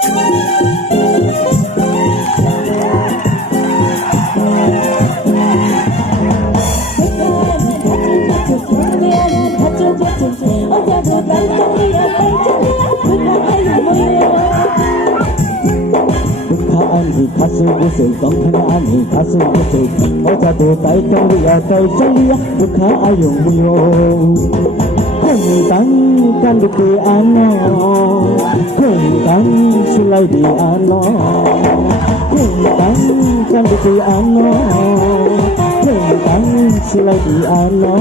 Kasu busu kong ani kasu busu oja tu tai tong lia dukha ayung muyo Kuntang kan duki ano Kuntang sulai di ano Kuntang kan duki ano Kuntang sulai di ano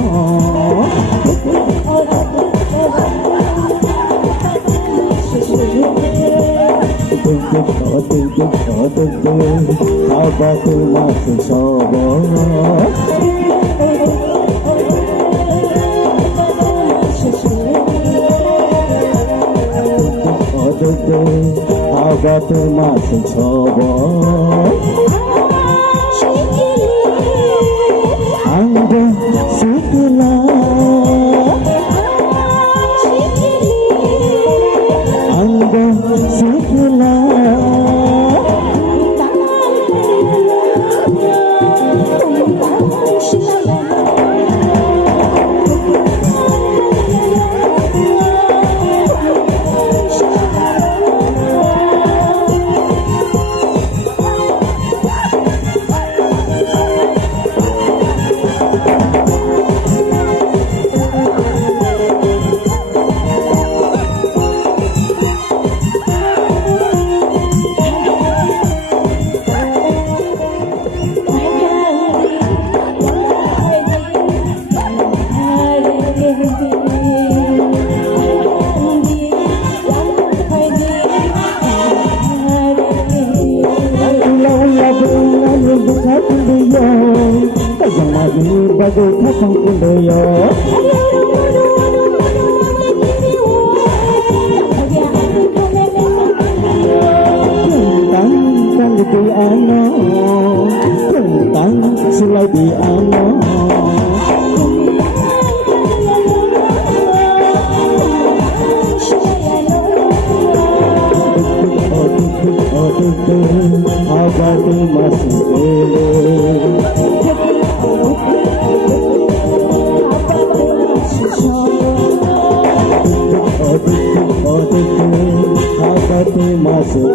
Apa tu masuk sobo Apa tu masuk sobo Anda sikila Anda sikila Bagai kacang kundoyo Kuntang kan di ano Kuntang sulai di ano Agak tu masih Apa tu masuk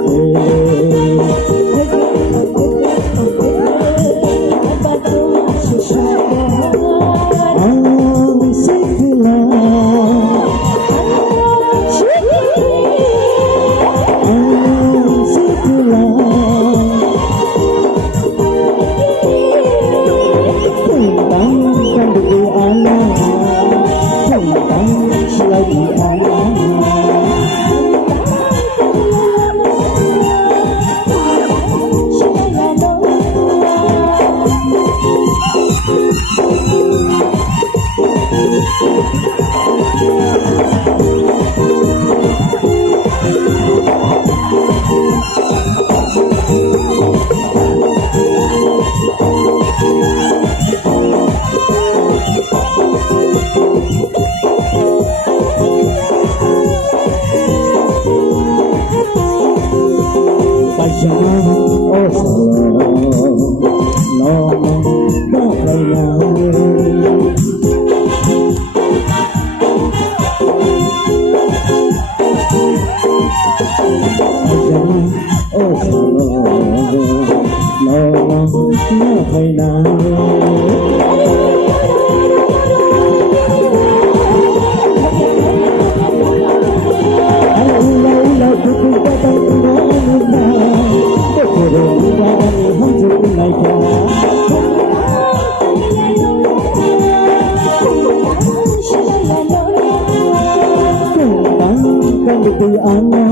di ano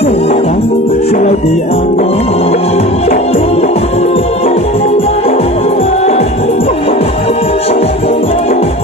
Kuntang sulai di ano